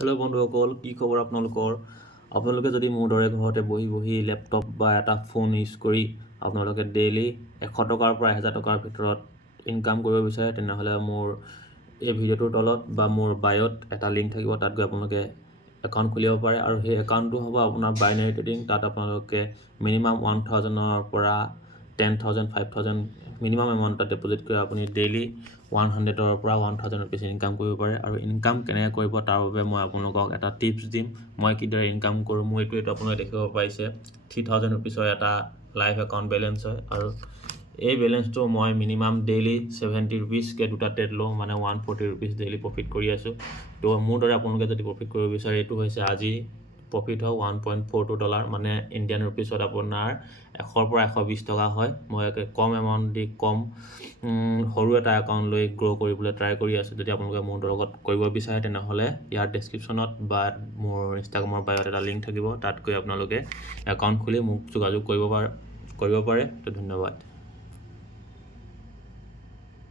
Hello' বন্ধুসকল, কি খবৰ আপোনালোকৰ? আপোনালোকে যদি মোৰ দৰে ঘৰতে বহি লেপটপ বা এটা ফোন ইউজ কৰি আপোনালোকে ডেইলি 100 টকাৰ পৰা 1000 টকাৰ ভিতৰত ইনকাম কৰিব বিচাৰে, তেনেহ'লে মোৰ এই ভিডিঅ'টোৰ তলত বা মোৰ বায়'ত এটা লিংক থাকিব, তাত গৈ আপোনালোকে একাউণ্ট খুলিব পাৰে। আৰু সেই একাউণ্টটো হ'ব আপোনাৰ বাইনেৰী ট্ৰেডিং। তাত আপোনালোকে মিনিমাম 1000ৰ পৰা 10,000 5,000 মিনিমাম এমাউণ্টত ডিপ'জিট কৰি আপুনি ডেইলি 100ৰ পৰা 1000 ৰুপিজ ইনকাম কৰিব পাৰে। আৰু ইনকাম কেনেকৈ কৰিব তাৰ বাবে মই আপোনালোকক এটা টিপছ দিম। মই কিদৰে ইনকাম কৰোঁ, মোৰ এইটো আপোনালোকে দেখিব পাৰিছে 3000 ৰুপিজৰ এটা লাইভ একাউণ্ট বেলেঞ্চ হয়। আৰু এই বেলেঞ্চটো মই মিনিমাম ডেইলি 70 ৰুপিজকৈ দুটা ট্ৰেড লওঁ, মানে 140 ৰুপিজ ডেইলি প্ৰফিট কৰি আছোঁ। তো মোৰ দৰে আপোনালোকে যদি প্ৰফিট কৰিব বিচাৰে, এইটো হৈছে আজি প্ৰফিট হয় $1.42, মানে ইণ্ডিয়ান ৰুপিজত আপোনাৰ 100 পৰা 120 টকা হয়। মই কম এমাউণ্ট দি সৰু এটা একাউণ্ট লৈ গ্ৰ' কৰিবলৈ ট্ৰাই কৰি আছোঁ। যদি আপোনালোকে মোৰ লগত কৰিব বিচাৰে, তেনেহ'লে ইয়াৰ ডেছক্ৰিপশ্যনত বা মোৰ ইনষ্টাগ্ৰামৰ বায়'ত এটা লিংক থাকিব, তাত গৈ আপোনালোকে একাউণ্ট খুলি মোক যোগাযোগ কৰিব পাৰে। তো ধন্যবাদ।